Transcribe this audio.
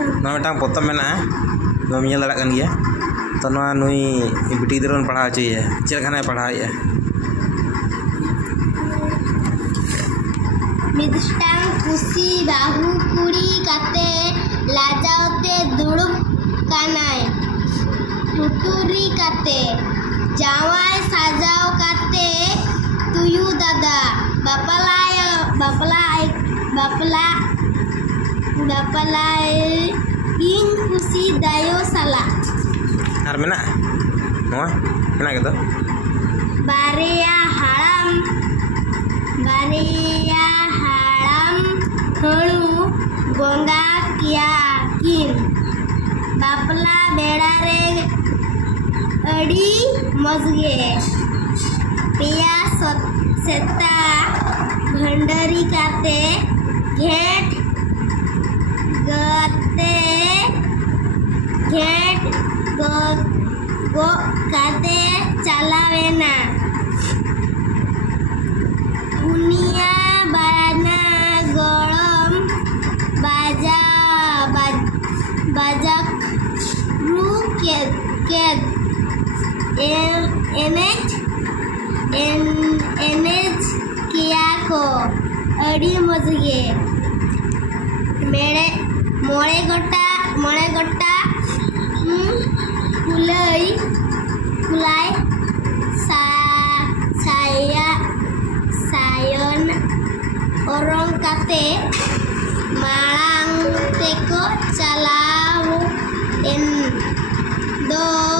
ना मिटांग पोतम मेना नोम ये लड़ा कन गया तो ना नुई बिटी गिदरोन पढ़ा चाहिए चल खाना पढ़ाई है मिदस्टांग कुसी बाहु कुड़ी काते लाजाओते दुड़ुब कानाय टुटुरी काते जावाय साजाव काते तुयु दादा बापलाय इन कुसी दायो साला और मेना नोआ मेना के तो बारिया हाड़म हणु गोंगा किया किन बापला बेड़ा रे अड़ी मजगे पिया सेता भंडरी काते घेट गो काते चलावेना दुनिया बाना गरम बाजक रू केद एनेज किया को अड़ी मजगे मोड़े गोटा कुलाई Sion orang kate malang teko calawu en do